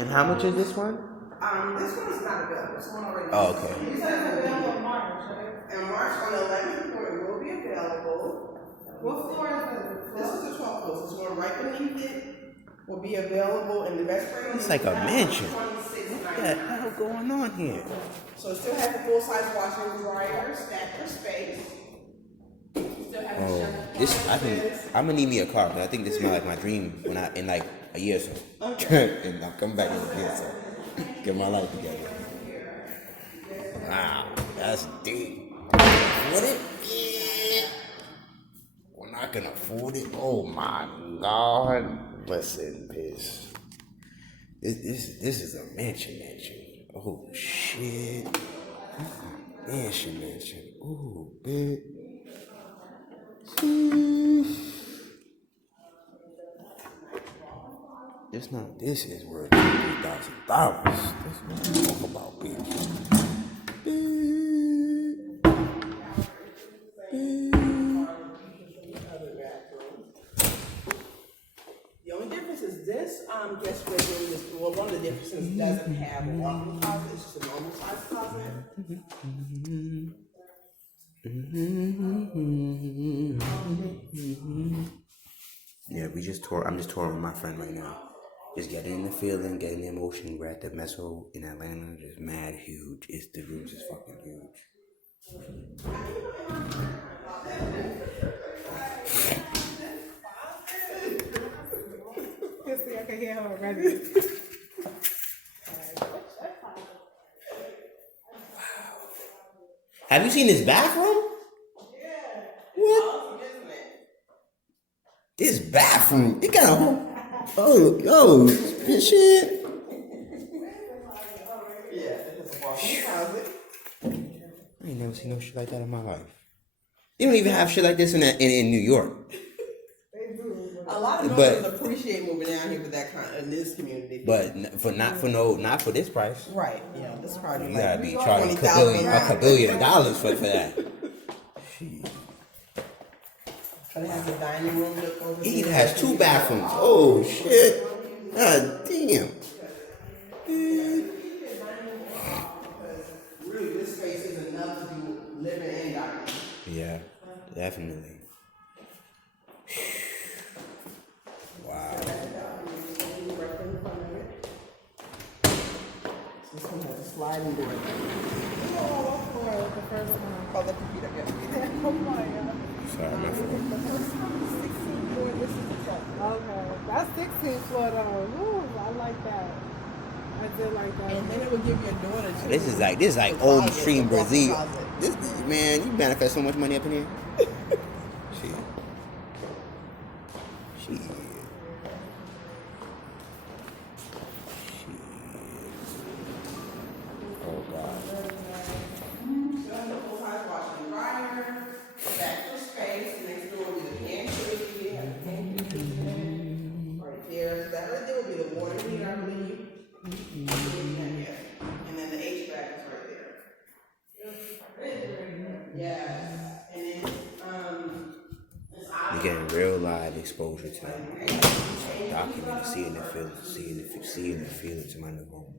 And how much is this one? This one is not available. This one already. Oh, okay. You said it's available in March, right? In March on the 11th floor, it will be available. What floor is it? This is the 12th floor. This one right beneath it will be available in the best frame. It's like a mansion. What the hell going on here? So it still has the full-size washer and dryer, stacked for space. Oh, this I think I'm gonna need me a car because I think this is like my dream when in like a year or so. Okay. And I'll come back in a year or so. Get my life together. Wow, that's deep. What it? Yeah. We're not gonna afford it. Oh my God! Listen, this is a mansion. Oh shit! Mansion. Oh, bitch. This is worth $3,000. That's what I'm talking about, bitch. The only difference is this guest bedroom is, well, one of the differences doesn't have a walk-in closet, it's just a normal size closet. Yeah, I'm just touring with my friend right now. Just getting the feeling, getting the emotion. We're at the Meso in Atlanta, just mad huge. The room's just fucking huge. I can hear her already. Have you seen this bathroom? Yeah. What? Awesome, isn't it? This bathroom, it got a whole. Shit. Yeah, it's a walk-in closet. I ain't never seen no shit like that in my life. They don't even have shit like this in New York. A lot of Northerners appreciate moving down here with that kind in this community. But not for this price. Right, yeah, this probably You like gotta be charging a billion dollars for that. Shit. Try to have the dining room look over It there. has 2 bathrooms. Oh shit. God damn. Really, this space is enough to do living and dining. Yeah, definitely. Wow. This one has a sliding door. Oh, for the first one. Oh, the computer, yeah. Oh my God. Sorry, my fault. The first one is 16th floor, this is the 12th. Okay. That's 16th floor though. Woo, I like that. I did like that. And then it will give you a door to This is like old extreme Brazil. This man, you manifest so much money up in here. Shit. Oh God. full-size washer and dryer, back for space, next door will be the pantry, we have a pantry kitchen right there. So that right there will be the water heater, I believe. And then the HVAC is right there. Yes. And then You're getting real live exposure to documenting, seeing and feeling to my new home.